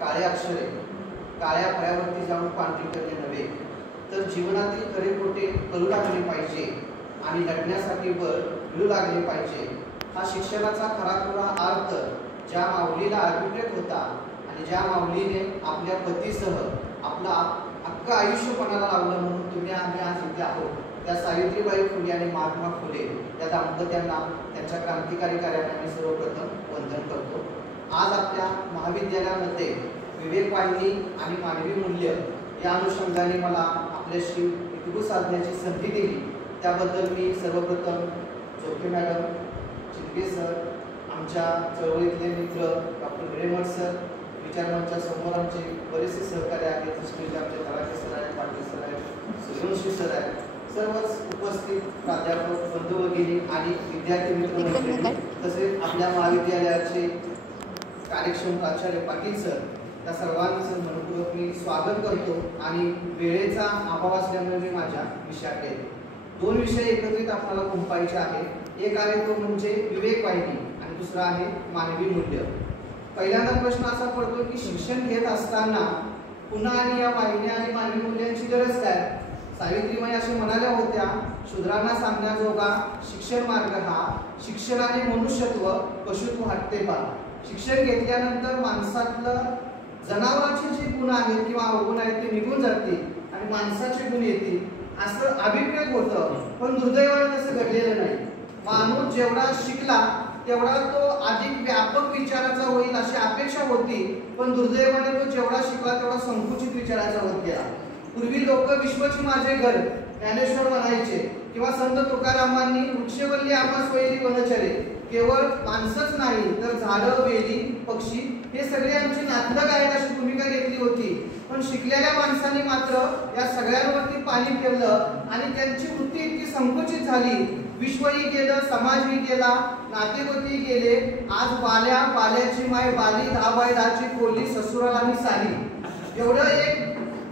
काळे अक्षरे काळ्या फळ्यावरती जाऊन पांढरी करणे नव्हे, तर जीवनातील खरे खोटे कळू लागले पाहिजे आणि लढण्यासाठी बळ मिळू लागले पाहिजे. हा शिक्षणाचा खराखुरा अर्थ ज्या माऊलीला अभिप्रेत होता आणि ज्या माऊलीने आपल्या पतीसह आपला अख्खं आयुष्य पणाला लावलं म्हणून तुम्ही आम्ही आज इथे आहोत, त्या सावित्रीबाई फुले आणि महात्मा फुले या दाम्पत्यांना त्यांच्या क्रांतिकारी कार्याने आम्ही सर्वप्रथम वंदन करतो. आज आपल्या महाविद्यालयामध्ये विवेकवाहिनी आणि मानवी मूल्य या अनुषंगाने मला आपल्याशी इतकू साधण्याची संधी दिली, त्याबद्दल मी सर्वप्रथम जोखे मॅडम, चितके सर, आमच्या चळवळीतले मित्र डॉक्टर हिरेमठ सर, विचारमंचासमोर आमचे बरेचसे सहकारी आहेत, जसं आमचे तळाके सर आहेत, पाटील सर आहेत, सूर्यवंशी सर आहेत, सर्वच उपस्थित प्राध्यापक बंधू भगिनी आणि विद्यार्थी मित्र, तसेच आपल्या महाविद्यालयाचे कार्यक्षम प्राचार्य पाटील सर, त्या सर्वांचं मनपूर्वक मी स्वागत करतो. आणि वेळेचा अभाव असल्यामुळे मी माझ्या विषयाकडे येतो. 2 विषय एकत्रित आपल्याला गुंफायचे आहेत. एक आहे तो म्हणजे विवेकवाहिनी आणि दुसरा आहे मानवी मूल्य. पहिल्यांदा प्रश्न असा पडतो की शिक्षण घेत असताना पुन्हा आणि या वाहिन्या आणि मानवी मूल्यांची गरज काय? सावित्रीबाई असे म्हणाल्या होत्या, शूद्रांना सांगण्याजोगा शिक्षण मार्ग हा शिक्षणाने मनुष्यत्व पशुत्व हटते पा. शिक्षण घेतल्यानंतर माणसातलं जनावरांचे जे गुण आहेत किंवा अवगुण आहेत ते निघून जातील आणि माणसाचे गुण येतील असं अभिप्रेत होतं. पण दुर्दैवाने तसं घडलेलं नाही. माणूस जेवढा शिकला तेवढा तो अधिक व्यापक विचाराचा होईल अशी अपेक्षा होती, पण दुर्दैवाने तो जेवढा शिकला तेवढा संकुचित विचाराचा होत गेला. पूर्वी लोक विश्वची माझे घर ज्ञानेश्वर म्हणायचे किंवा संत तुकारामांनी वृक्षवल्ली आम्हा सोयरी वनचरे, केवळ माणसंच नाही तर झाडं, वेली, पक्षी हे सगळे आमचे नातलग आहेत अशी भूमिका घेतली होती. पण शिकलेल्या माणसांनी मात्र या सगळ्यांवरती पाणी फिरलं आणि त्यांची वृत्ती इतकी संकुचित झाली. विश्वही गेलं, समाजही गेला, नातेगोती गेले. आज बाल्याची माय बाली, 10 बाय 10ची कोली, ससुराला आणि साली, एवढं एक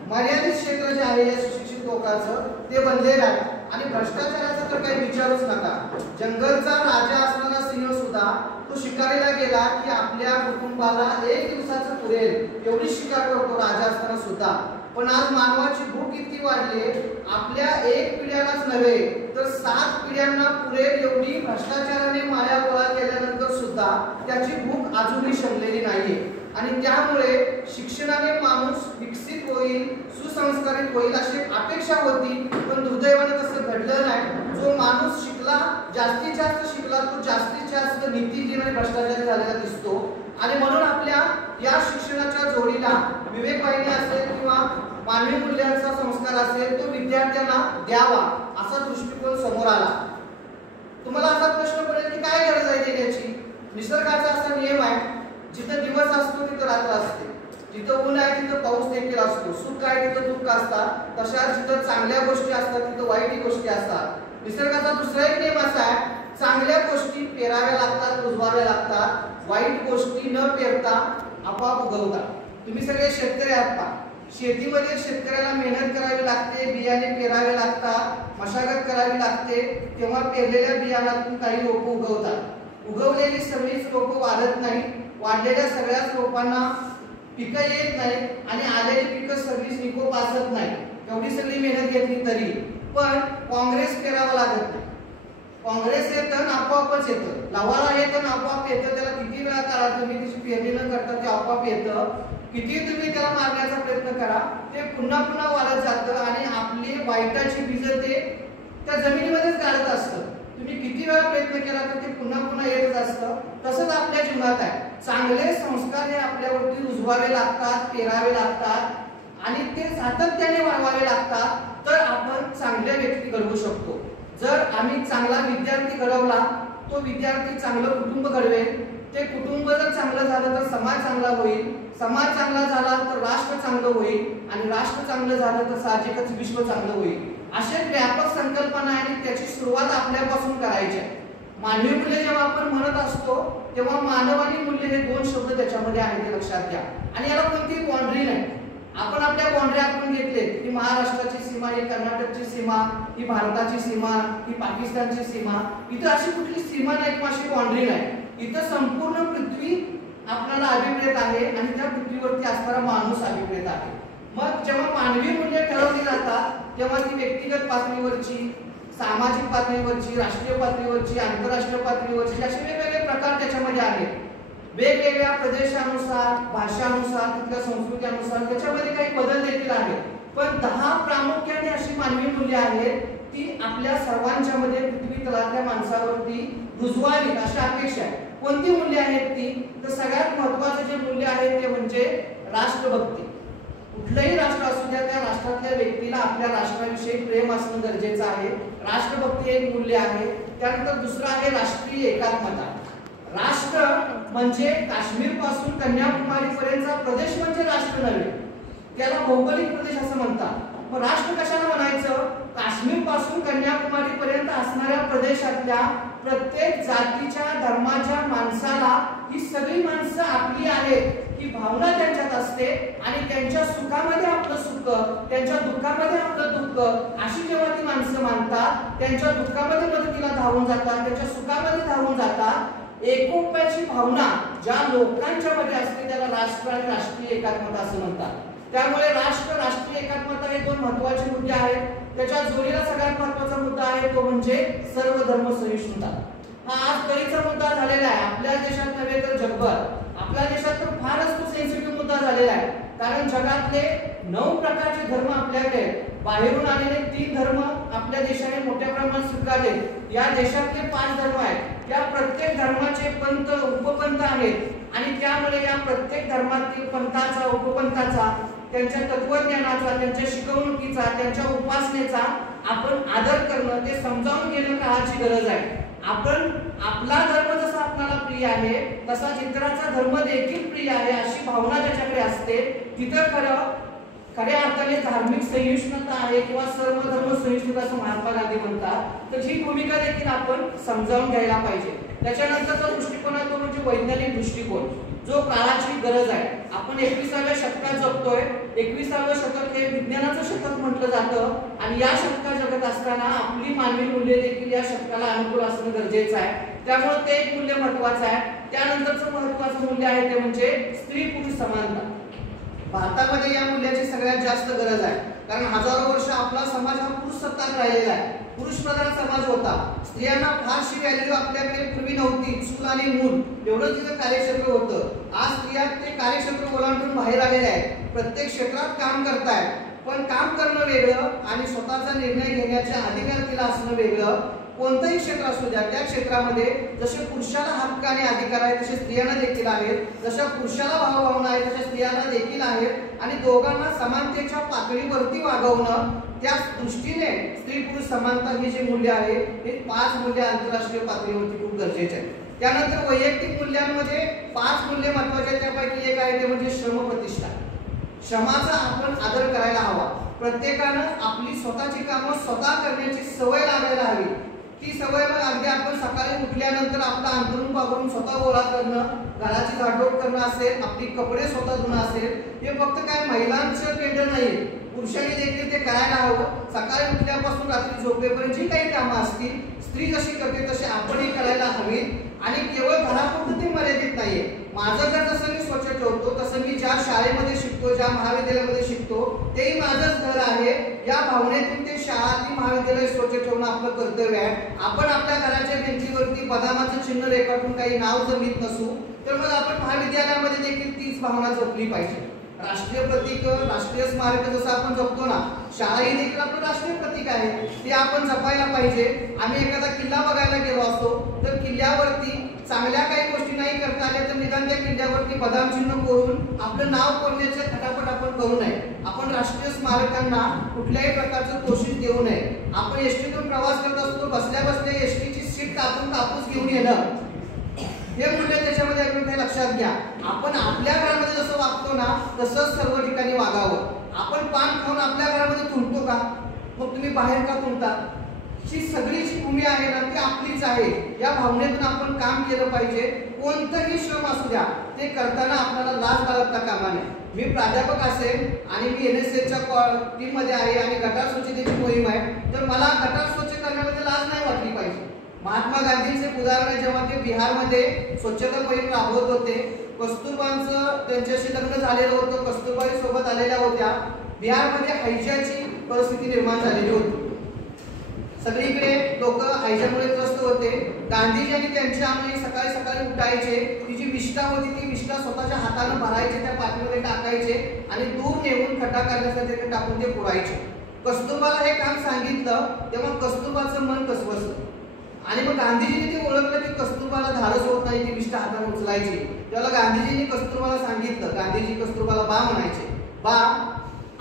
मर्यादित क्षेत्र जे आहे या सुशिक्षित लोकांचं ते बनलेलं आहे. आणि भ्रष्टाचाराचा तर काही विचारूच नका. जंगलचा राजा असणारा सिंह सुद्धा तो शिकारीला गेला की आपल्या कुटुंबाला 1 दिवसाचं पुरेल एवढी शिकार करतो राजा असताना सुद्धा. पण आज मानवाची भूक इतकी वाढली, आपल्या 1 पिढ्यालाच नव्हे तर 7 पिढ्यांना पुरेल एवढी भ्रष्टाचाराने माया गोळा केल्यानंतर सुद्धा त्याची भूक अजूनही शमलेली नाहीये. आणि त्यामुळे शिक्षणाने माणूस विकसित होईल, सुसंस्कारित होईल अशी अपेक्षा होती, पण दुर्दैवाने तसं घडलं नाही. जो माणूस शिकला, जास्तीत जास्त शिकला, तो जास्तीत जास्त नीतिहीन आणि भ्रष्टाचारी झालेला दिसतो. आणि म्हणून आपल्या या शिक्षणाच्या जोडीला विवेकवाहिनी असेल किंवा मानवी मूल्यांचा संस्कार असेल तो विद्यार्थ्यांना द्यावा असा दृष्टिकोन समोर आला. तुम्हाला असा प्रश्न पडेल की काय गरज आहे देण्याची? निसर्गाचा असा नियम आहे, जिथं दिवस असतो तिथं रात्र असते, जिथं ऊन आहे तिथं पाऊस देखील असतो, सुख आहे तिथं दुःख असतात, तशाच जिथं चांगल्या गोष्टी असतात तिथं वाईट गोष्टी असतात. निसर्गाचा दुसरा एक नियम असा आहे, चांगल्या गोष्टी पेराव्या लागतात, रुजवाव्या लागतात, वाईट गोष्टी न पेरता आपोआप उगवतात. तुम्ही सगळे शेतकरी आहात पहा, शेतीमध्ये शेतकऱ्याला मेहनत करावी लागते, बियाणे पेरावे लागतात, मशागत करावी लागते, तेव्हा पेरलेल्या बियाणातून काही रोपं उगवतात. उगवलेली सगळीच रोपं वाढत नाही, वाढलेल्या सगळ्याच रोपांना पिकं येत नाही आणि आलेली पिकं सगळीच निकोप असत नाही. एवढी सगळी मेहनत घेतली तरी पण काँग्रेस पेरावं लागत नाही. काँग्रेस येतं आणि आपोआपच येतं, लवाळा येतं आणि आपोआप येतं. त्याला किती वेळा करा तुम्ही, त्याची पेरणी न करता ते आपोआप येतं. किती तुम्ही त्याला मारण्याचा प्रयत्न करा ते पुन्हा पुन्हा वाढत जातं आणि आपली वाईटाची बीज ते त्या जमिनीमध्येच गाळत असतं. तुम्ही किती वेळा प्रयत्न केला तर ते पुन्हा पुन्हा येतच असतं. तसंच आपल्या जीवनात आहे, चांगले संस्कार हे आपल्यावरती रुजवावे लागतात, पेरावे लागतात आणि ते सातत्याने वाढवावे लागतात, तर आपण चांगल्या व्यक्ती घडवू शकतो. जर आम्ही चांगला विद्यार्थी घडवला, तो विद्यार्थी चांगलं कुटुंब घडवेल, ते कुटुंब जर चांगलं झालं तर समाज चांगला होईल, समाज चांगला झाला तर राष्ट्र चांगलं होईल आणि राष्ट्र चांगलं झालं तर साहजिकच विश्व चांगलं होईल. अशा व्यापक संकल्पना आहे आणि त्याची सुरुवात आपल्यापासून करायची आहे. मानवी मूल्य जेव्हा आपण म्हणत असतो तेव्हा मानव आणि मूल्य हे 2 शब्द त्याच्यामध्ये आहेत, ते लक्षात घ्या. आणि याला कोणतीही बाउंड्री नाही. आपण आपल्या बाउंड्री आपण घेतले की महाराष्ट्राची सीमा, ही कर्नाटकची सीमा, ही भारताची सीमा, ही पाकिस्तानची सीमा. इथं अशी कुठली सीमा नाही किंवा अशी बाउंड्री नाही. इथं संपूर्ण पृथ्वी आपल्याला अभिप्रेत आहे आणि त्या पृथ्वीवरती असणारा माणूस अभिप्रेत आहे. मग जेव्हा मानवी मूल्य ठरवली जातात तेव्हा ती व्यक्तिगत पातळीवरची, सामाजिक पातळीवरची, राष्ट्रीय पातळीवरची, आंतरराष्ट्रीय पातळीवरची असे वेगवेगळे प्रकार त्याच्यामध्ये आहेत. वेगवेगळ्या प्रदेशानुसार, भाषानुसार, तिथल्या संस्कृतीनुसार त्याच्यामध्ये काही बदल देखील आहेत. पण 10 प्रामुख्याने अशी मानवी मूल्य आहेत ती आपल्या सर्वांच्या मध्ये पृथ्वी तलातल्या माणसावरती रुजवावी अशी अपेक्षा आहे. कोणती मूल्य आहेत ती? तर सगळ्यात महत्त्वाचे जे मूल्य आहे ते म्हणजे राष्ट्रभक्ती. कुठलंही राष्ट्र असू द्या त्या राष्ट्रातल्या व्यक्तीला आपल्या राष्ट्राविषयी प्रेम असणं गरजेचं आहे. राष्ट्रभक्ती एक मूल्य आहे. त्यानंतर दुसरं आहे राष्ट्रीय एकात्मता. राष्ट्र म्हणजे काश्मीर पासून कन्याकुमारी पर्यंतचा प्रदेश म्हणजे राष्ट्र नव्हे, त्याला भौगोलिक प्रदेश असं म्हणतात. मग राष्ट्र कशाला म्हणायचं? काश्मीर पासून कन्याकुमारी पर्यंत असणाऱ्या प्रदेशातल्या प्रत्येक जातीच्या धर्माच्या माणसाला ही सगळी माणसं आपली आहेत ही भावना त्यांच्यात असते आणि त्यांच्या सुखामध्ये आपलं सुख, त्यांच्या दुःखामध्ये आपलं दुःख अशी जेव्हा ती माणसं मानतात, त्यांच्या दुःखामध्ये मदतीला धावून जातात, त्यांच्या सुखामध्ये धावून जातात, एकोप्याची भावना ज्या लोकांच्या मध्ये असते त्याला राष्ट्र आणि राष्ट्रीय एकात्मता असं म्हणतात. त्यामुळे राष्ट्र, राष्ट्रीय एकात्मता हे दोन महत्त्वाचे मुद्दे आहेत. त्याच्या जोडीला सगळ्यात महत्त्वाचा मुद्दा आहे तो म्हणजे सर्व धर्म सहिष्णुता. हा आज कळीचा मुद्दा झालेला आहे आपल्या देशात नव्हे तर जगभर. आपल्या देशात तर फारच तो सेन्सिटिव्ह मुद्दा झालेला आहे, कारण जगातले 9 प्रकारचे धर्म आपल्याकडे आहेत. बाहेरून आलेले 3 धर्म आपल्या देशाने मोठ्या प्रमाणात स्वीकारले. या देशातले 5 धर्म आहेत. या प्रत्येक धर्माचे पंथ, उपपंथ आहेत आणि त्यामुळे या प्रत्येक धर्मातील पंथाचा, उपपंथाचा, त्यांच्या तत्वज्ञानाचा, त्यांच्या शिकवणुकीचा, त्यांच्या उपासनेचा आपण आदर करणं, ते समजावून घेणं काळाची गरज आहे. आपण आपला धर्म जसा आपल्याला प्रिय आहे तसा इतरांचा धर्म देखील प्रिय आहे अशी भावना ज्याच्याकडे असते तिथं खऱ्या अर्थाने धार्मिक सहिष्णुता आहे किंवा सर्व धर्म सहिष्णुता असं महात्मा गांधी म्हणतात. तर ही भूमिका देखील आपण समजावून घ्यायला पाहिजे. त्याच्यानंतरचा दृष्टिकोन आहे तो म्हणजे वैज्ञानिक दृष्टिकोन, जो काळाची गरज आहे. आपण 21व्या शतकात जगतोय. 21वं शतक हे विज्ञानाचं शतक म्हटलं जातं आणि या शतकात जगत असताना आपली मानवी मूल्ये देखील या शतकाला अनुकूल असणं गरजेचं आहे. त्यामुळे ते एक मूल्य महत्त्वाचं आहे. त्यानंतरचं महत्त्वाचं मूल्य आहे ते म्हणजे स्त्री पुरुष समानता. भारतामध्ये या मूल्याची सगळ्यात जास्त गरज आहे, कारण हजारो वर्ष आपला समाज हा पुरुष सत्ताक राहिलेला आहे. पुरुष प्रधान समाज होता. स्त्रियांना फारशी व्हॅल्यू आपल्याकडे पूर्वी नव्हती. चूल आणि मूल एवढं तिथं कार्यक्षेत्र होतं. आज स्त्रिया ते कार्यक्षेत्र ओलांडून बाहेर आलेले आहेत. प्रत्येक क्षेत्रात काम करतायत. पण काम करणं वेगळं आणि स्वतःचा निर्णय घेण्याचे अधिकार तिला असणं वेगळं. कोणतंही क्षेत्र असू द्या त्या क्षेत्रामध्ये जसे पुरुषाला हक्क आणि अधिकार आहेत तसे स्त्रियांना देखील आहेत. जशा पुरुषाला भावभावना आहेत तशा स्त्रियांना देखील आहेत आणि दोघांना समानतेच्या पातळीवरती वागवणं, त्या दृष्टीने स्त्री पुरुष समानता हे जे मूल्य आहे हे 5 मूल्य आंतरराष्ट्रीय पातळीवरती खूप गरजेचे आहे. त्यानंतर वैयक्तिक मूल्यांमध्ये 5 मूल्य महत्त्वाचे आहेत. त्यापैकी एक आहे ते म्हणजे श्रमप्रतिष्ठा. श्रमाचा आपण आदर करायला हवा. प्रत्येकानं आपली स्वतःची कामं स्वतः करण्याची सवय लावायला हवी. ती सवय मग अगदी आपण सकाळी उठल्यानंतर आपला अंथरूण पाघरून स्वतः गोळा करणं, घराची झाडझूड करणं असेल, आपली कपडे स्वतः धुणं असेल, हे फक्त काय महिलांचं टेंडर नाही, पुरुषांनी देखील ते करायला हवं. सकाळी उठल्यापासून रात्री झोपेपर्यंत जी काही कामं असतील स्त्री जशी करते तशी आपणही करायला हवी. आणि केवळ घरापुरतं ते मर्यादित नाहीये. माझं घर जसं मी स्वच्छ ठेवतो तसं मी ज्या शाळेमध्ये शिकतो, ज्या महाविद्यालयामध्ये शिकतो तेही माझंच घर आहे. या भावनेतून ते शाळा, ती महाविद्यालय स्वच्छ ठेवणं आपलं कर्तव्य आहे. आपण आपल्या घराच्या भिंतीवरती बदामाचं चिन्ह रेखाटून काही नाव जर लिहित नसू तर मग आपण महाविद्यालयामध्ये देखील तीच भावना जपली पाहिजे. राष्ट्रीय प्रतीक, राष्ट्रीय स्मारक जसं आपण जपतो ना, शाळा ही देखील आपलं राष्ट्रीय प्रतीक आहे, ते आपण जपायला पाहिजे. आम्ही एखादा किल्ला बघायला गेलो असतो तर किल्ल्यावरती चांगल्या काही गोष्टी नाही करता आल्या तर निदान त्या किल्ल्यावरती बदाम चिन्ह कोरून आपलं नाव कोरण्याचं खटापट आपण करू नये. आपण राष्ट्रीय स्मारकांना कुठल्याही प्रकारचं तोषिष देऊ नये. आपण एसटीतून प्रवास करत असतो, बसल्या बसल्या एसटीची सीट कापून कापूस घेऊन येणं, हे मूल्य त्याच्यामध्ये आपण लक्षात घ्या. आपण आपल्या घरामध्ये जसं वागतो ना तसंच सर्व ठिकाणी वागावं. आपण पान खाऊन आपल्या घरामध्ये तुंबतो का? मग तुम्ही बाहेर का तुंबता? ही सगळी जी भूमी आहे ना ती आपलीच आहे. या भावनेतून आपण काम केलं पाहिजे. कोणतंही श्रम असू द्या ते करताना आपल्याला लाज बाळगता कामा नये. मी प्राध्यापक असेल आणि मी NSSच्या टीम मध्ये आहे आणि गटार स्वच्छतेची मोहीम आहे, तर मला गटार स्वच्छ करण्यामध्ये लाज नाही वाटली पाहिजे. महात्मा गांधींचे उदाहरण आहे, जेव्हा ते बिहारमध्ये स्वच्छता मोहीम राबवत होते कस्तुरबांचं त्यांच्याशी लग्न झालेलं होतं, कस्तुरबाई सोबत आलेल्या होत्या. बिहारमध्ये हैजाची परिस्थिती निर्माण झालेली होती. सगळीकडे लोक हैजामुळे त्रस्त होते. गांधीजी आणि त्यांचे आम्ही सकाळी सकाळी उठायचे, ती जी विष्ठा होती ती विष्ठा स्वतःच्या हाताने भरायचे, त्या पाठीमध्ये टाकायचे आणि दूर नेऊन खड्डा काढण्यासाठी ते टाकून ते पुरायचे. कस्तुरबाला हे काम सांगितलं तेव्हा कस्तुरबाचं मन कसवसलं आणि मग गांधीजींनी ते ओळखलं की कस्तुरबाला धाडस होत नाही ती विष्ठा हाताने उचलायची. त्याला गांधीजींनी कस्तुरबाला सांगितलं, गांधीजी कस्तुरबाला बा म्हणायचे, बा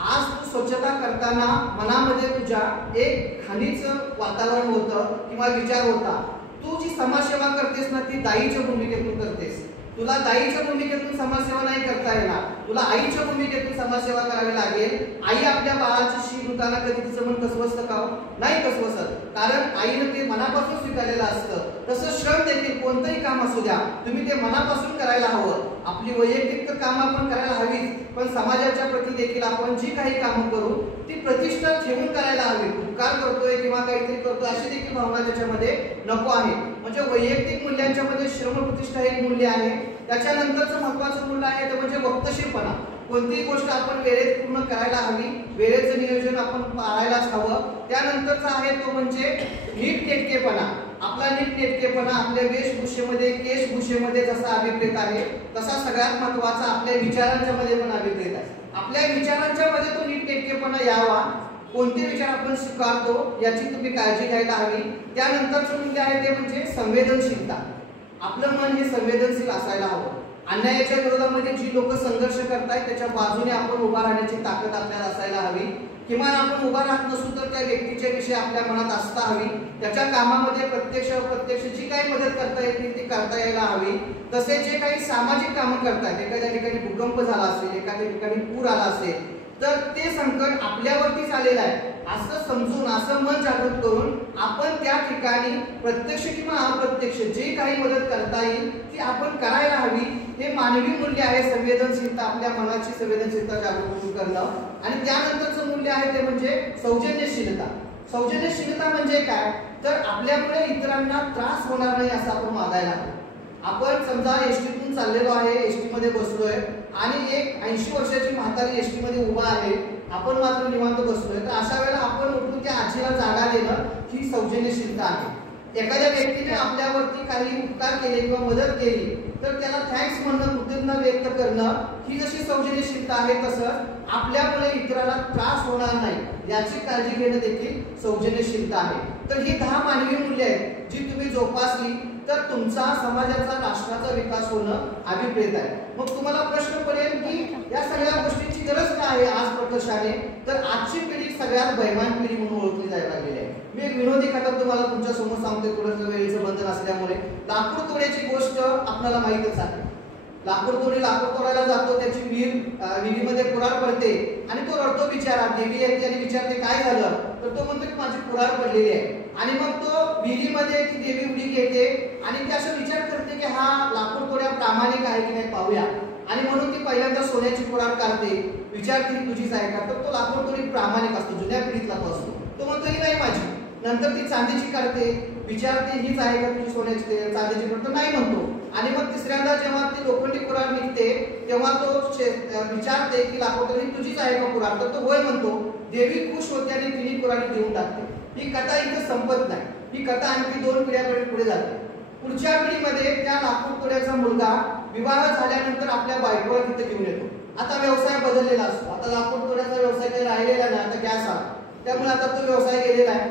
आज तू स्वच्छता करताना मनामध्ये तुझ्या एक खाणीचं वातावरण होतं किंवा विचार होता. तू जी समाजसेवा करतेस ना ती दाईच्या भूमिकेतून करतेस. तुला दाईच्या भूमिकेतून समाजसेवा नाही करता येणार, तुला आईच्या भूमिकेतून समाजसेवा करावी लागेल. आई आपल्या बाळाची शी धुताना कधी तिचं मन कसवसतं का? नाही कसवसत, कारण आईनं ते मनापासून स्वीकारलेलं असतं. तसं श्रम देखील कोणतंही काम असू द्या तुम्ही ते मनापासून करायला हवं. आपली वैयक्तिक काम आपण करायला हवीच, पण समाजाच्या प्रती देखील आपण जी काही कामं करू ती प्रतिष्ठा ठेवून करायला हवी. उपकार करतोय किंवा काहीतरी करतोय अशी देखील भावना त्याच्यामध्ये नको आहे. म्हणजे वैयक्तिक मूल्यांच्या मध्ये श्रमप्रतिष्ठा एक मूल्य आहे. त्याच्यानंतरचं महत्वाचं मूल्य आहे ते म्हणजे वक्तशीरपणा. कोणतीही गोष्ट आपण वेळेत पूर्ण करायला हवी, वेळेचं नियोजन आपण पाळायलाच हवं. त्यानंतरचा आहे तो म्हणजे नीटनेटकेपणा. आपला नीटनेटकेपणा आपल्या वेशभूषेमध्ये केशभूषेमध्ये जसा अभिप्रेत आहे तसा सगळ्यात महत्वाचा आपल्या विचारांच्या मध्ये पण अभिप्रेत आहे. आपल्या विचारांच्या मध्ये तो नीटनेटकेपणा यावा. कोणते विचार आपण स्वीकारतो याची तुम्ही काळजी घ्यायला हवी. त्यानंतरचं मूल्य आहे ते म्हणजे संवेदनशीलता. आपलं मन हे संवेदनशील असायला हवं. अन्यायाच्या विरोधामध्ये जी लोक संघर्ष करतायत त्याच्या बाजूने आपण उभा राहण्याची ताकद आपल्याला असायला हवी. किमान आपण उभा राहत नसू तर त्या व्यक्तीच्या विषयी आपल्या मनात असता हवी. त्याच्या कामामध्ये प्रत्यक्ष अप्रत्यक्ष जी काही मदत करता येते ती करता यायला हवी. तसे जे काही सामाजिक कामं करतात, एखाद्या ठिकाणी भूकंप झाला असेल, एखाद्या ठिकाणी पूर आला असेल तर ते संकट आपल्यावरतीच आलेलं आहे असं समजून असं मन जागृत करून आपण त्या ठिकाणी प्रत्यक्ष किंवा अप्रत्यक्ष जे काही मदत करता येईल ती आपण करायला हवी. हे मानवी मूल्य आहे संवेदनशीलता, आपल्या मनाची संवेदनशीलता जागृत करणं. आणि त्यानंतरचं मूल्य आहे ते म्हणजे सौजन्यशीलता. सौजन्यशीलता म्हणजे काय तर आपल्यामुळे इतरांना त्रास होणार नाही असं आपण वागायला हवं. आपण समजा एसटीतून चाललेलो आहे, एसटी मध्ये बसलोय आणि एक 80 वर्षाची म्हातारी एसटी मध्ये उभा आहे, आपण मात्र निवांत बसलोय, तर अशा वेळेला आपण उठून त्या आजीला जागा देणं ही सौजन्यशीलता आहे. एखाद्या व्यक्तीने आपल्यावरती काही उपकार केले किंवा मदत केली तर त्याला थँक्स म्हणणं, कृतज्ञता व्यक्त करणं ही जशी सौजन्यशीलता आहे तसंच आपल्यामुळे इतराला त्रास होणार नाही याची काळजी घेणं देखील सौजन्यशीलता आहे. तर ही 10 मानवी मूल्य आहेत जी तुम्ही जोपासली तर तुमचा समाजाचा राष्ट्राचा विकास होणं अभिप्रेत आहे. मग तुम्हाला प्रश्न पडेल की या सगळ्या गोष्टींची गरज काय आहे आज प्रकर्षाने, तर आजची पिढी सगळ्यात बैमान पिढी म्हणून ओळखली जायला लागलेली आहे. मी एक विनोदी कथा तुम्हाला तुमच्या समोर सांगते, थोडंसं वेळेचं बंधन असल्यामुळे. लाकूड तोड्याची गोष्ट आपल्याला माहितच आहे. लाकूड तोडायला जातो, त्याची विहिरीमध्ये कुऱ्हाड पडते आणि तो रडतो बिचारा. देवी येते आणि विचारते काय झालं, तर तो म्हणतो की माझी कुऱ्हाड पडलेली आहे. आणि मग तो विहिरीमध्ये ती देवी उडी घेते आणि ती असं विचार करते की हा लाकूड तोड्या प्रामाणिक आहे की नाही पाहूया. आणि म्हणून ती पहिल्यांदा सोन्याची कुऱ्हाड काढते, विचारते तुझीच आहे का, तर तो लाकूड तोडी प्रामाणिक असतो, जुन्या पिढीतला तो असतो. तो म्हणतो ही नाही माझी. नंतर ती चांदीची काढते, विचारते हीच आहे का तुझी सोन्याची चांदीची, तर नाही म्हणतो. आणि मग तिसऱ्यांदा जेव्हा ती लोखंडी कुऱ्हाड निघते तेव्हा तो विचारते की लाकूड ही तुझीच आहे का कुऱ्हाड, तर तो होय म्हणतो. देवी खुश होते आणि तिने कुऱ्हाड देऊन टाकते. ही कथा इथं संपत नाही, ही कथा आणखी 2 पिढ्यापर्यंत पुढे जाते. पुढच्या पिढीमध्ये त्या लाकूड तोड्याचा मुलगा विवाह झाल्यानंतर आपल्या बायकोला तिथे घेऊन येतो. आता व्यवसाय बदललेला असतो, आता लाकूड तोड्याचा व्यवसाय काही राहिलेला नाही, आता गॅस आला, त्यामुळे आता तो व्यवसाय गेलेला आहे.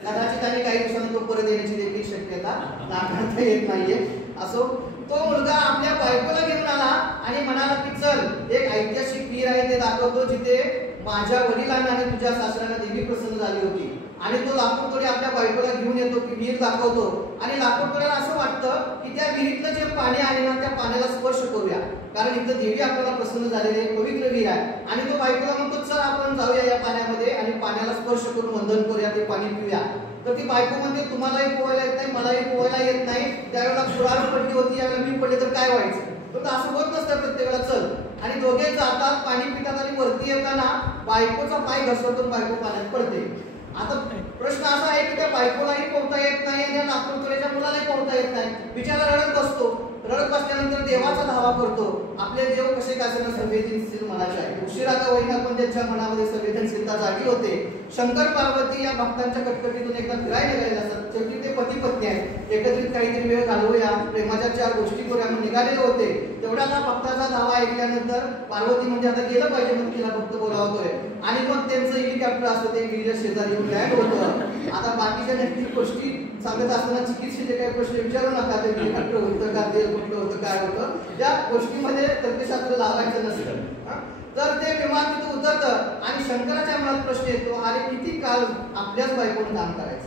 कदाचित आणि काही दिवसांनी तो परत येण्याची देखील शक्यता नाकारता येत नाहीये. असो, तो मुलगा आपल्या बायकोला घेऊन आला आणि म्हणाला की चल एक ऐतिहासिक विहीर आहे ते दाखवतो जिथे माझ्या वडिलांना आणि तुझ्या सासऱ्यांना देवी प्रसन्न झाली होती. आणि तो लाकूड तोडी आपल्या बायकोला घेऊन येतो की विहीर दाखवतो आणि लाकूड तोड्याला असं वाटतं की त्या विहिरीतलं जे पाणी आहे ना त्या पाण्याला स्पर्श करूया, कारण इथं देवी आपल्याला प्रसन्न झालेली आहे, पवित्र विहीर आहे. आणि तो बायकोला म्हणतो चल आपण जाऊया या पाण्यामध्ये आणि पाण्याला स्पर्श करून वंदन करूया, ते पाणी पिऊया. तर ती बायको म्हणते तुम्हालाही पोहायला येत नाही, मलाही पोहायला येत नाही, त्यावेळेला कुऱ्हाड पडली होती, यावेळेला मी पडले तर काय व्हायचं. तर असं होत नसतं प्रत्येक वेळेला. चल, आणि दोघे जातात, पाणी पितात आणि वरती येताना बायकोचा पाय घसरतो, बायको पाण्यात पडते. आता प्रश्न असा आहे की त्या बायकोलाही पोहता येत नाही आणि लाकूड तोड्याच्या मुलालाही पोहता येत नाही, बिचारा रडत बसतो. रडत बसल्यानंतर देवाचा धावा करतो. आपले देव कसे काय संवेदनशील मनाचे आहे. उशिरा का होईना पण त्यांच्या मनामध्ये संवेदनशीलता जागी होते. शंकर पार्वती या भक्तांच्या कटकटीतून एकदा फिरायला निघालेले असतात. शेवटी ते पती पत्नी आहेत. एकत्रित काहीतरी वेळ घालवूया, प्रेमाच्या 4 गोष्टी करूया म्हणून निघालेले होते. तेवढ्यात हा भक्ताचा धावा ऐकल्यानंतर पार्वती म्हणजे आता गेलं पाहिजे म्हणून तिला भक्त बोलावतोय. आणि मग त्यांचं हेलिकॉप्टर असतं ते गिरीच्या शेजारी येऊन लँड होतं. आता बाकीच्या नैतिक गोष्टी सांगत असताना चिकित्सेचे काही प्रश्न विचारू नका. ते हेलिकॉप्टर होतं का, तेल कुठलं होतं, काय होतं, त्या गोष्टीमध्ये तर्कशास्त्र लावायचं नसतं. तर ते विमान तिथं उतरतं आणि शंकराच्या मनात प्रश्न येतो, अरे किती काळ आपल्याच बायकोनं काम करायचं.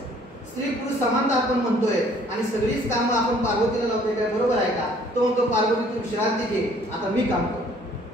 स्त्री पुरुष समानता आपण म्हणतोय आणि सगळीच कामं आपण पार्वतीला लावतोय, काय बरोबर आहे का? तो म्हणतो पार्वती तू विश्रांती घे, आता मी काम करतो.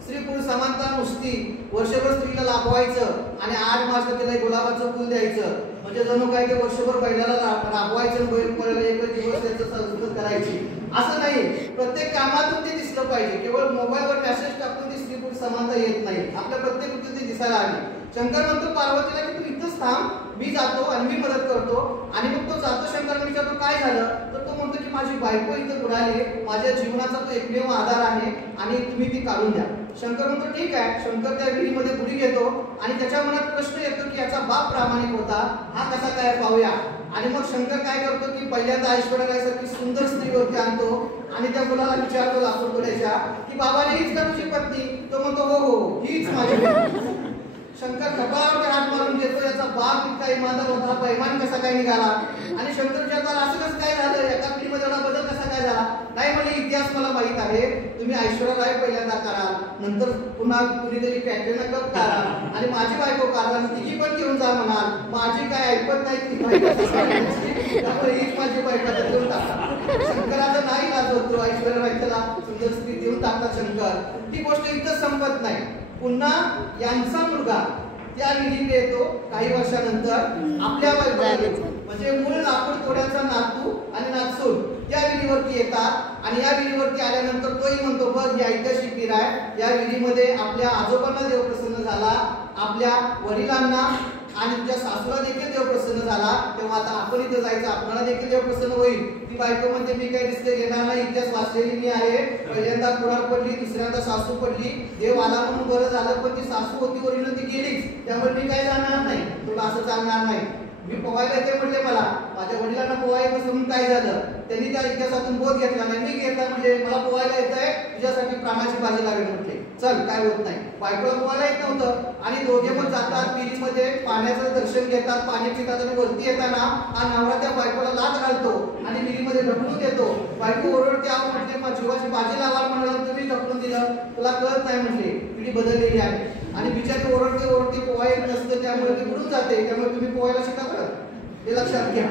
स्त्री पुरुष समानता नुसती वर्षभर स्त्रीला लाभवायचं आणि 8 मार्चला तिला गुलाबाचं फुल द्यायचं म्हणजे जणू काय ते वर्षभर बैलाला राबवायचं, बैल पळायला एकच दिवस त्याचं संस्कृत करायची असं नाही. प्रत्येक कामातून ते दिसलं पाहिजे. केवळ मोबाईलवर मेसेज टाकून ती स्त्री पुरुष समानता येत नाही. आपल्या प्रत्येक कृतीत ते दिसायला आली. शंकर म्हणतो पार्वतीला की तू इथंच थांब, मी जातो आणि मी मदत करतो. आणि मग तो जातो. शंकर विचारतो काय झालं, तर तो म्हणतो की माझी बायको इथं बुडाली, माझ्या जीवनाचा तो एकमेव आधार आहे आणि तुम्ही ती काढून द्या. शंकर म्हणतो ठीक आहे. शंकर त्या विहिरीमध्ये बुडी घेतो आणि त्याच्या मनात प्रश्न येतो की याचा बाप प्रामाणिक होता, हा कसा काय पाहूया. आणि मग शंकर काय करतो की पहिल्यांदा ऐश्वर्या राय सारखी सुंदर स्त्रीवरती आणतो आणि त्या मुलाला विचारतो लाकूडतोड्याच्या की बाबाने हीच का तुझी पत्नी. तो म्हणतो हो हो हीच माझी पत्नी. शंकर कपाळावर हात मारून घेतो, याचा बाप इतका इमानदार होता, पैमान कसा काय निघाला. आणि शंकर विचारतात असं कसं काय झालं, एका पिढीमध्ये एवढा बदल कसा काय झाला. नाही म्हणजे इतिहास मला माहित आहे, तुम्ही ऐश्वर्या राय पहिल्यांदा कराल, नंतर पुन्हा कुणीतरी कॅटरीना कैफ कराल आणि माझी बायको कराल, तिची पण घेऊन जा म्हणाल, माझी काय ऐकत नाही ती त्यामुळे हीच माझी बायको देऊन टाका. शंकराचा नाही लाज होतो, ऐश्वर्या राय त्याला सुंदर स्त्री देऊन टाकतात शंकर. ती गोष्ट इथं संपत नाही. पुन्हा यांचा मुलगा त्या विहिरीत येतो काही वर्षानंतर आपल्या बायकोला, म्हणजे मूळ लाकूड तोड्याचा नातू आणि नातसून त्या विहिरीवरती येतात. आणि या विहिरीवरती आल्यानंतर तोही म्हणतो बघ ही ऐतिहासिक विहीर आहे, या विहिरीमध्ये आपल्या आजोबांना देव प्रसन्न झाला, आपल्या वडिलांना आणि तुझ्या सासूला देखील देव प्रसन्न झाला, तेव्हा आता आपण इथं जायचं, आपल्याला देखील देव प्रसन्न होईल. ती बायको म्हणते मी काही दिसले घेणार नाही, इतिहास वाचलेली मी आहे. पहिल्यांदा कुणाल पडली, दुसऱ्यांदा सासू पडली, देव आला म्हणून बरं झालं, पण ती सासू होती वरील ती गेलीच, त्यामुळे मी काही जाणार नाही, तुला असं चालणार नाही. मी पोहायला येते म्हटले, मला माझ्या वडिलांना पोहायला म्हणून काय झालं, त्यांनी त्या इतिहासातून बोध घेतला नाही, मी घेतला म्हणजे मला पोहायला येत आहे, तुझ्यासाठी प्राणाची बाजी लागेल म्हटले, चल काय होत नाही. बायकोला पोहायला येत नव्हतं आणि दोघे मग जातात विहिरीमध्ये, पाण्याचं दर्शन घेतात, पाणी पितात आणि वरती येताना हा नवरा त्या बायकोला लाथ घालतो आणि विहिरीमध्ये ढकलून देतो. बायको ओरडते, आव म्हटले मग जीवाची बाजी लावाल म्हणाल, तुम्ही ढकलून दिलं, तुला कळत नाही म्हटले, पिढी बदललेली आहे. आणि बिचारी ओरडते ओरडते पोहायला नसतं, त्यामुळे ती बुडून जाते. त्यामुळे तुम्ही पोहायला शिका बरं, हे लक्षात घ्या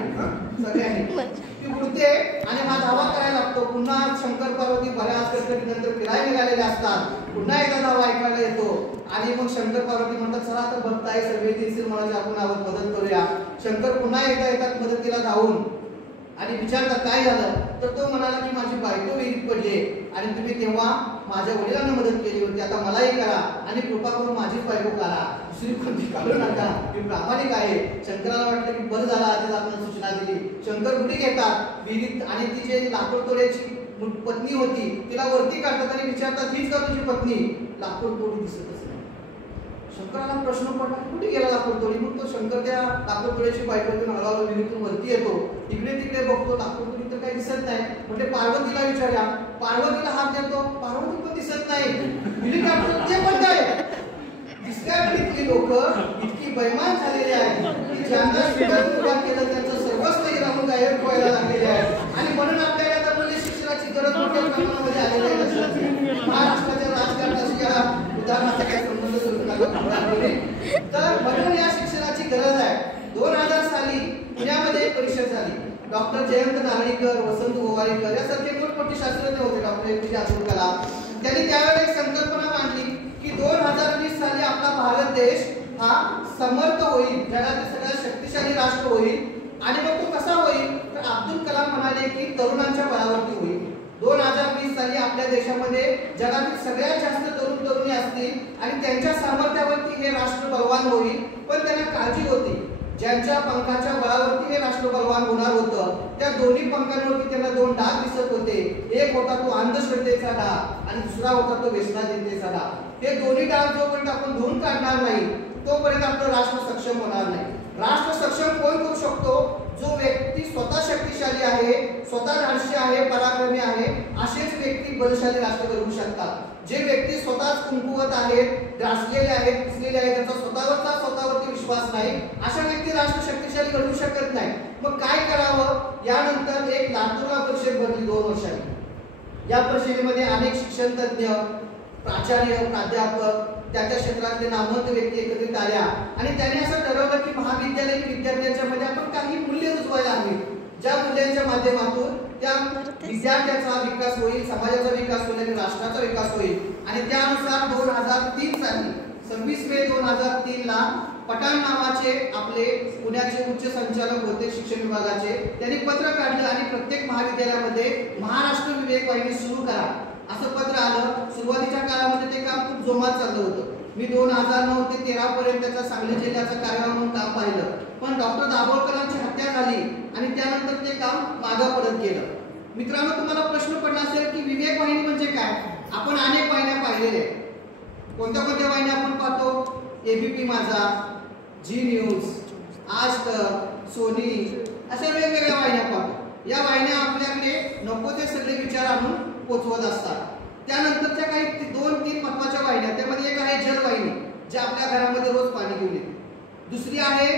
सगळ्यांनी. ती बुडते आणि हा धावा करायला लागतो. पुन्हा शंकर पार्वती बऱ्याच कटकटीनंतर फिरायला निघालेले असतात. पुन्हा एकदा धावा ऐकायला येतो आणि मग शंकर पार्वती म्हणतात चला आता भक्त आहे संवेदनशील मनाची आपण मदत करूया. शंकर पुन्हा एकदा येतात मदतीला धावून आणि विचारतात काय झालं, तर तो म्हणाला की माझी बायको विहिरीत पडली आणि तुम्ही तेव्हा माझ्या वडिलांना मदत केली होती, आता मलाही करा आणि कृपा करून माझीच बायको करा, दुसरी कोणती काढू नका, मी प्रामाणिक आहे. शंकराला वाटलं की बरं झालं आधीच आपण सूचना दिली. शंकर बुडी घेतात विहिरीत आणि ती जे लाकूड तोड्याची पत्नी होती तिला वरती काढतात आणि विचारतात हीच का तुझी पत्नी. लाकूड तोडी दिसतच नाही. शंकराला प्रश्न पडला कुठे गेला लाकूड तोडी. मग तो शंकर त्या लाकूड तोड्याची बायको घेऊन हळूहळू विहिरीतून वरती येतो. इकडे तिकडे बघतो, लाकूड तोडी तर काही दिसत नाही. म्हणजे पार्वतीला विचारल्या, पार्वतीला हात देतो, पार्वती पण दिसत नाही. हेलिकॉप्टर ते पण काय दिसत्या इतकी लोक इतकी बैमान झालेली आहेत की ज्यांना शिक्षण उभा केलं त्यांचं सर्वस्व हिरावून गायब व्हायला लागलेले आहे. आणि म्हणून आपल्याला आता मूल्य शिक्षणाची गरज मोठ्या प्रमाणामध्ये आलेली आहे. महाराष्ट्राच्या राजकारणाशी या उदाहरणाचा काही संबंध तर म्हणून या शिक्षणाची गरज आहे. 2000 साली पुण्यामध्ये एक परिषद झाली. डॉक्टर जयंत नारळीकर, वसंत गोवारीकर यासारखे मोठमोठे शास्त्रज्ञ होते, डॉक्टर एपीजे अब्दुल कलाम. त्यांनी त्यावेळेला एक संकल्पना मांडली की 2020 साली आपला भारत देश हा समर्थ होईल, जगातील सगळ्यात शक्तिशाली राष्ट्र होईल. आणि मग तो कसा होईल, तर अब्दुल कलाम म्हणाले की तरुणांच्या बळावरती होईल. 2020 साली आपल्या देशामध्ये जगातील सगळ्यात जास्त तरुण तरुणी असतील आणि त्यांच्या सामर्थ्यावरती हे राष्ट्र बलवान होईल. पण त्यांना काळजी होती ज्यांच्या पंखाच्या बळावरती हे राष्ट्र बलवान होणार होतं, त्या दोन्ही पंखांवरती त्यांना दोन डाग दिसत होते. एक होता तो अंधश्रद्धेचा डाग आणि दुसरा होता तो व्यसनाधीनतेचा डाग. हे दोन्ही डाग जोपर्यंत आपण धुवून काढणार नाही तोपर्यंत आपलं राष्ट्र सक्षम होणार नाही. राष्ट्र सक्षम कोण करू शकतो? जो व्यक्ती स्वतः शक्तिशाली आहे, स्वतः धाडसी आहे, पराक्रमी आहे, असेच व्यक्ती बलशाली राष्ट्र घडवू शकतात. जे व्यक्ती स्वतःच कुंकुवत आहेत, ग्रासलेले आहेत, पिसलेले आहेत, त्यांचा स्वतःवरती विश्वास नाही, अशा व्यक्ती राष्ट्र शक्तिशाली घडवू शकत नाही. मग काय करावं? यानंतर एक लातूरला परिषद भरली 2 वर्षांनी. या परिषदेमध्ये अनेक शिक्षण तज्ञ, प्राचार्य, प्राध्यापक, त्याच्या क्षेत्रातले नामवंत व्यक्ती एकत्रित आल्या आणि त्यांनी असं ठरवलं की महाविद्यालयीन विद्यार्थ्यांच्या मध्ये आपण काही मूल्य रुजवायला हवी, ज्या मूल्यांच्या माध्यमातून त्या विद्यार्थ्याचा विकास होईल, समाजाचा विकास होईल आणि राष्ट्राचा विकास होईल. आणि त्यानुसार 2003 साली 26 मे 2003 ला पठाण नावाचे आपले पुण्याचे उच्च संचालक होते शिक्षण विभागाचे, त्यांनी पत्र काढलं आणि प्रत्येक महाविद्यालयामध्ये महाराष्ट्र विवेक वाहिनी सुरू करा असं पत्र आलं. सुरुवातीच्या काळामध्ये ते काम खूप जोमात चाललं होतं. मी 2009 ते 13 पर्यंत त्याचा सांगली जिल्ह्याचं कार्यवाह म्हणून काम पाहिलं. पण डॉक्टर दाभोळकरांची हत्या झाली आणि त्यानंतर ते काम मागे पडत गेलं. मित्रांनो, तुम्हाला प्रश्न पडला असेल की विवेक वाहिनी म्हणजे काय? आपण अनेक वाहिन्या पाहिलेल्या आहेत. कोणत्या कोणत्या वाहिन्या आपण पाहतो? एबीपी माझा, जी न्यूज, आज तक, सोनी, अशा वेगवेगळ्या वाहिन्या पाहतो. या वाहिन्या आपल्याकडे नको ते सगळे विचार आणून पोचवत असतात. त्यानंतरच्या काही 2-3 महत्त्वाच्या वाहिन्या, त्यामध्ये एक आहे जलवाहिनी, जी आपल्या घरामध्ये रोज पाणी घेऊन येते. दुसरी आहे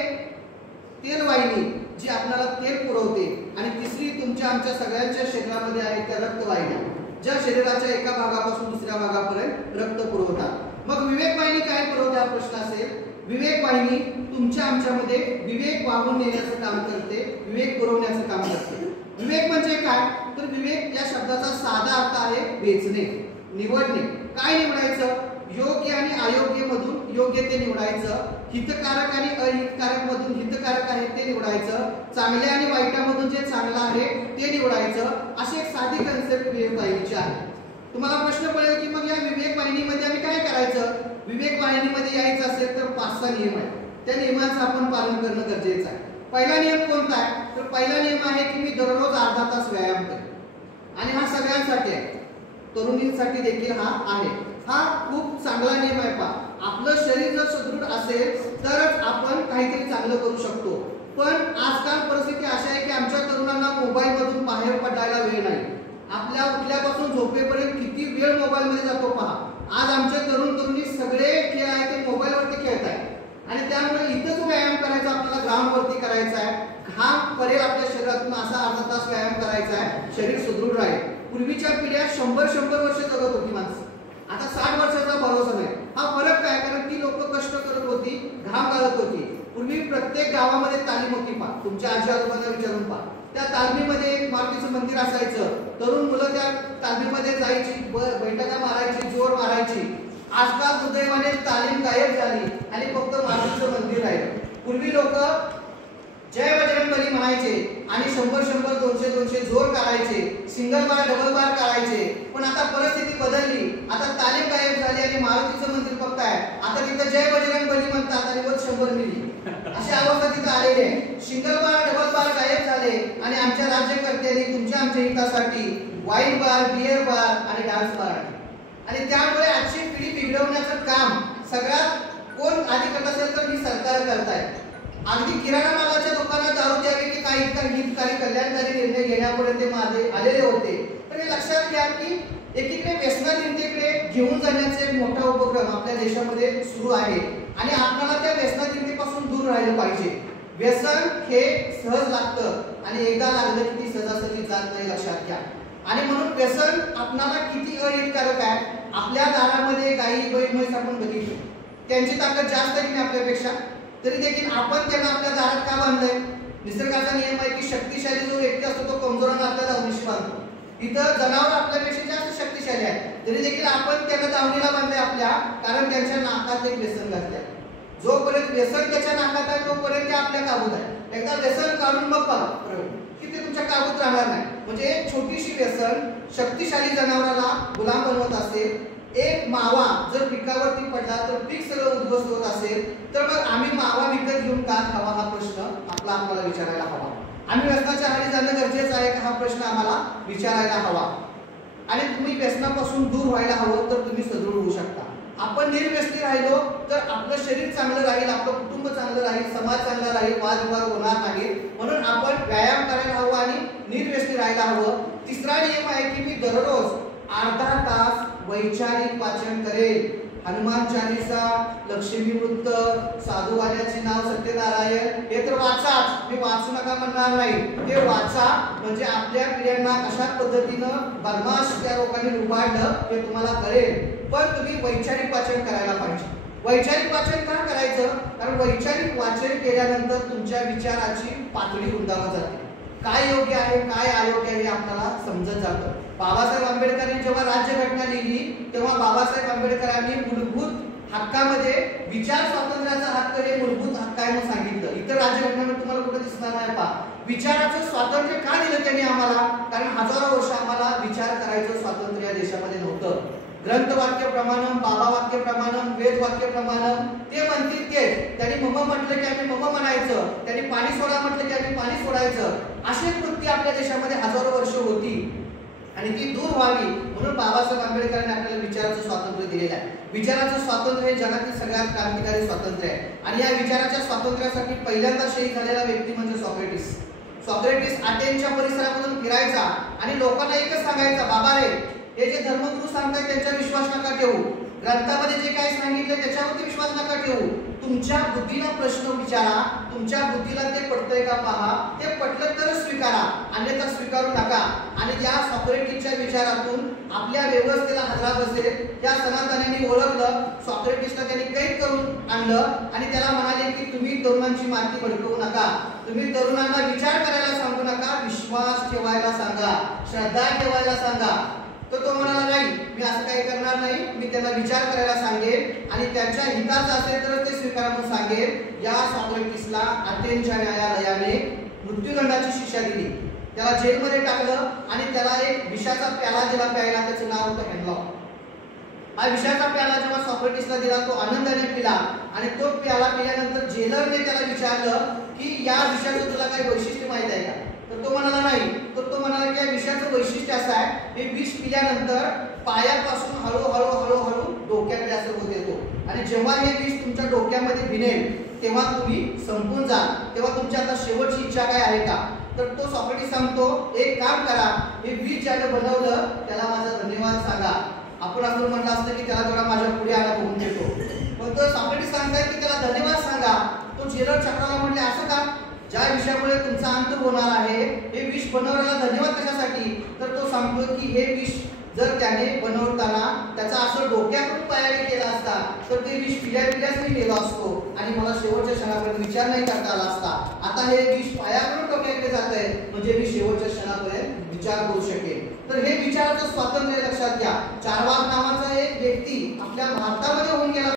तेल वाहिनी, जी आपल्याला तेल पुरवते. आणि तिसरी तुमच्या आमच्या सगळ्यांच्या शरीरामध्ये आहे त्या रक्तवाहिन्या, ज्या शरीराच्या एका भागापासून दुसऱ्या भागापर्यंत रक्त पुरवतात. मग विवेक वाहिनी काय पुरवते हा प्रश्न असेल. विवेक वाहिनी तुमच्या आमच्यामध्ये विवेक वाहून नेण्याचं काम करते, विवेक पुरवण्याचं काम करते. विवेक म्हणजे काय? तर विवेक या शब्दाचा साधा अर्थ आहे वेचणे, निवडणे. काय निवडायचं? योग्य आणि अयोग्य मधून योग्य ते निवडायचं, हितकारक आणि अहितकारक मधून हितकारक आहे ते निवडायचं, चांगल्या आणि वाईटामधून जे चांगलं आहे ते निवडायचं. अशी एक साधी कन्सेप्ट विवेक वाहिनीची आहे. तुम्हाला प्रश्न पडेल की मग या विवेक वाहिनीमध्ये आम्ही काय करायचं? विवेक वाहिनीमध्ये यायचं असेल तर 5 नियम आहेत. त्या नियमांचं आपण पालन करणं गरजेचं आहे. पहिला नियम कोणता आहे? तर पहिला नियम आहे की मी दररोज अर्धा तास व्यायाम करेन. आणि हा सगळ्यांसाठी आहे, तरुणींसाठी देखील हा आहे. हा खूप चांगला नियम आहे. पहा, आपलं शरीर जर सुदृढ असेल तरच आपण काहीतरी चांगलं करू शकतो. पण आजकाल परिस्थिती अशी आहे की आमच्या तरुणांना मोबाईल मधून बाहेर पडायला वेळ नाही. आपल्या उठल्यापासून झोपेपर्यंत किती वेळ मोबाईल मध्ये जातो पहा. आज आमचे तरुणी सगळे खेळ आहे ते मोबाईलवरती खेळत आहेत. आणि त्यामुळे इथंच व्यायाम करायचा आपल्याला ग्राउंडवरती करायचा आहे. घाम पडेल आपल्या शरीरातून असा अर्धा तास व्यायाम करायचा आहे, शरीर सुदृढ राहील. पूर्वीच्या पिढ्या 100 वर्ष जगत होती माणसं, आता 60 वर्षाचा भरोसा नाही. हा फरक काय? कारण ती लोक कष्ट करत होती, घाम गाळत होती. पूर्वी प्रत्येक गावामध्ये तालीम होती. पहा, तुमच्या आजी आजोबांना विचारून पहा, त्या तालमीमध्ये एक मारुतीचं मंदिर असायचं. तरुण मुलं त्या तालमीमध्ये जायची, बैठका मारायची, जोर मारायची. आजकाल दुर्दैवाने तालीम गायब झाली आणि फक्त मारुतीचं मंदिर आहे. पूर्वी लोक जय बजरंगबली म्हणायचे आणि 100 200 जोर काढायचे, सिंगल बार डबल बार काढायचे. पण आता परिस्थिती बदलली. आता तालीम गायब झाली आणि मारुतीचं मंदिर फक्त आहे. आता तिथं जय बजरंगबली म्हणतात आणि वर 100 मिली, अशी अवस्था तिथं आलेली आहे. सिंगल बार डबल बार गायब झाले आणि आमच्या राज्यकर्त्यांनी तुमच्या आमच्या हितासाठी वाईन बार, बियर बार आणि डान्स बार आणले. आणि त्यामुळे आजची पिढी बिघडवण्याचं काम सगळ्यात कोण आधी करत असेल तर ही सरकार करतायत. अगदी किराणा मालाच्या दुकानात दारू द्यावी की काही हितकारी कल्याणकारी निर्णय घेण्यापर्यंत ते आलेले होते. तर हे लक्षात घ्या की एकीकडे व्यसनाधीनतेकडे घेऊन जाण्याचा एक मोठा उपक्रम आपल्या देशामध्ये सुरू आहे आणि आपल्याला त्या व्यसनाधीनतेपासून दूर राहिलं पाहिजे. व्यसन हे सहज लागतं आणि एकदा लागलं की ती सहजासहजी जात नाही, लक्षात घ्या. आणि म्हणून व्यसन आपल्याला किती अहितकारक आहे. आपल्या दारामध्ये गाई बैल म्हैस आपण बघितली, त्यांची ताकद जास्त आहे आपल्यापेक्षा, तरी देखील आपण त्यांना आपल्या दारात का बांधलंय? निसर्गाचा नियम आहे की शक्तिशाली जो व्यक्ती असतो तो कमजोरांना आपल्या दावणीशी बांधतो. इथं जनावर आपल्यापेक्षा जास्त शक्तिशाली आहे, तरी देखील आपण त्यांना दावणीला बांधलंय आपल्या, कारण त्यांच्या नाकात एक व्यसन घातलंय. जोपर्यंत व्यसन त्याच्या नाकात आहे तोपर्यंत ते आपल्या काबूत आहे. एकदा व्यसन काढून मग बघा की ते तुमच्या काबूत राहणार नाही. म्हणजे छोटीशी व्यसन शक्तिशाली जनावराला गुलाम बनवत असेल एक मावा जर पिकावरती पडला तर पीक सगळं उद्ध्वस्त होत असेल, तर मग आम्ही मावा विकत घेऊन का खावा हा प्रश्न आपल्याला विचारायला हवा. आम्ही व्यसनाच्या आहारी जाणं गरजेचं आहे का हा प्रश्न आम्हाला विचारायला हवा. आणि तुम्ही व्यसनापासून दूर व्हायला हवं तर तुम्ही सदृढ होऊ शकता. आपण निर्व्यसनी राहिलो तर आपलं शरीर चांगलं राहील, आपलं कुटुंब चांगलं राहील, समाज चांगला राहील, वादविवाद होणार नाही. म्हणून आपण व्यायाम करायला हवं आणि निर्व्यसनी राहायला हवं. तिसरा नियम आहे की मी दररोज अर्धा तास वैचारिक वाचन करेल. हनुमान चालीसा, लक्ष्मी वृत्त, साधुवाल्याचे नाव, सत्यनारायण हे तर वाचाच, मी वाचू नका म्हणणार नाही, ते वाचा. म्हणजे आपल्या पिढ्यांना कशा पद्धतीनं बदमाश त्या लोकांनी लुबाडलं हे तुम्हाला कळेल. पण तुम्ही वैचारिक वाचन करायला पाहिजे. वैचारिक वाचन का करायचं? कारण वैचारिक वाचन केल्यानंतर तुमच्या विचाराची पातळी उंचावत जाते. काय योग्य आहे काय अयोग्य आहे हे आपल्याला समजत जातं. बाबासाहेब आंबेडकरांनी जेव्हा राज्यघटना लिहिली तेव्हा बाबासाहेब आंबेडकरांनी मूलभूत हक्कामध्ये विचार स्वातंत्र्याचा हक्क हे मूलभूत हक्क आहे म्हणून सांगितलं. इतर राज्यघटनेमध्ये तुम्हाला कुठे दिसणार नाही. पहा विचाराचं स्वातंत्र्य का दिलं त्यांनी आम्हाला? कारण हजारो वर्ष आम्हाला विचार करायचं स्वातंत्र्य या देशामध्ये नव्हतं. ग्रंथवाक्य प्रमाणम, बाबा वाक्य प्रमाणम, वेद वाक्य प्रमाणम ते म्हणतील तेच. त्यांनी मम म्हटलं की आम्ही मम म्हणायचं, त्यांनी पाणी सोडा म्हटलं की आम्ही पाणी सोडायचं. अशी कृती आपल्या देशामध्ये हजारो वर्ष होती आणि ती दूर व्हावी म्हणून बाबासाहेब आंबेडकरांनी आपल्याला विचाराचं स्वातंत्र्य दिलेलं आहे. विचाराचं स्वातंत्र्य हे जगातील सगळ्यात क्रांतिकारी स्वातंत्र्य आहे. आणि या विचाराच्या स्वातंत्र्यासाठी पहिल्यांदा शहीद झालेला व्यक्ती म्हणजे सॉक्रेटिस. सॉक्रेटिस अथेन्सच्या परिसरामधून फिरायचा आणि लोकांना एकच सांगायचा, बाबा रे हे जे धर्मगुरू सांगतात त्यांच्यावर विश्वास नका ठेवू, ग्रंथामध्ये जे काही सांगितलं त्याच्यावरती विश्वास नका ठेवू, तुमच्या बुद्धीला प्रश्न विचारा, तुमच्या बुद्धीला ते पटतंय का पहा, ते पटलं तरच स्वीकारा, अन्यथा स्वीकारू नका. आणि या सॉक्रेटिसच्या विचारातून आपल्या व्यवस्थेला हादरा बसेल त्या सनातन्यांनी ओळखलं. सॉक्रेटिसला त्यांनी कैद करून आणलं आणि त्याला म्हणाले की तुम्ही तरुणांची माती भडकवू नका, तुम्ही तरुणांना विचार करायला सांगू नका, विश्वास ठेवायला सांगा, श्रद्धा ठेवायला सांगा. तर तो म्हणाला नाही, मी असं काही करणार नाही, मी त्यांना विचार करायला सांगेन आणि त्यांच्या हिताचं असेल तर ते स्वीकारा म्हणून सांगेन. या सॉक्रेटिसला अथेन्सच्या न्यायालयाने मृत्यूदंडाची शिक्षा दिली. त्याला जेलमध्ये टाकलं आणि त्याला एक विषाचा प्याला दिला प्यायला. त्याचं नाव होतं हेमलॉक. हा विषाचा प्याला जेव्हा सॉक्रेटिसला दिला तो आनंदाने पिला आणि तो प्याला पिल्यानंतर जेलरने त्याला विचारलं की या विषाचं तुला काही वैशिष्ट्य माहित आहे का? तर तो म्हणाला नाही. तर तो म्हणाला की या विषाचं वैशिष्ट्य असं आहे, हे विष पिल्यानंतर पायापासून हळूहळू हळूहळू डोक्याकडे असं होत येतो आणि जेव्हा हे विष तुमच्या डोक्यामध्ये भिनेल तेव्हा तुम्ही संपून जाल. तेव्हा तुमची आता शेवटची इच्छा काय आहे का? तर तो सॉक्रेटिस सांगतो, एक काम करा, हे विष ज्याने बनवलं त्याला माझा धन्यवाद सांगा. आपण असं म्हणलं असतं की त्याला थोडा माझ्या पुढे आला बघून देतो, पण तो सॉक्रेटिस सांगताय की त्याला धन्यवाद सांगा. तो जेलर चक्राला म्हटले, असं का? ज्या विषयामुळे तुमचा अंत होणार आहे हे विष बनवण्याला धन्यवाद कशासाठी? तर तो सांगतो की हे विष जर त्याने बनवताना त्याचा असं डोक्याकडून पायाने केला असता तर ते विष पिल्याच मी नेलो असतो आणि मला शेवटच्या क्षणापर्यंत विचार नाही करता आला असता. आता हे विष पायाकडून डोक्याकडे जात आहे म्हणजे मी शेवटच्या क्षणापर्यंत विचार करू शकेन. तर हे विचाराचं स्वातंत्र्य लक्षात घ्या. चार्वाक नावाचा एक व्यक्ती आपल्या भारतामध्ये होऊन गेला.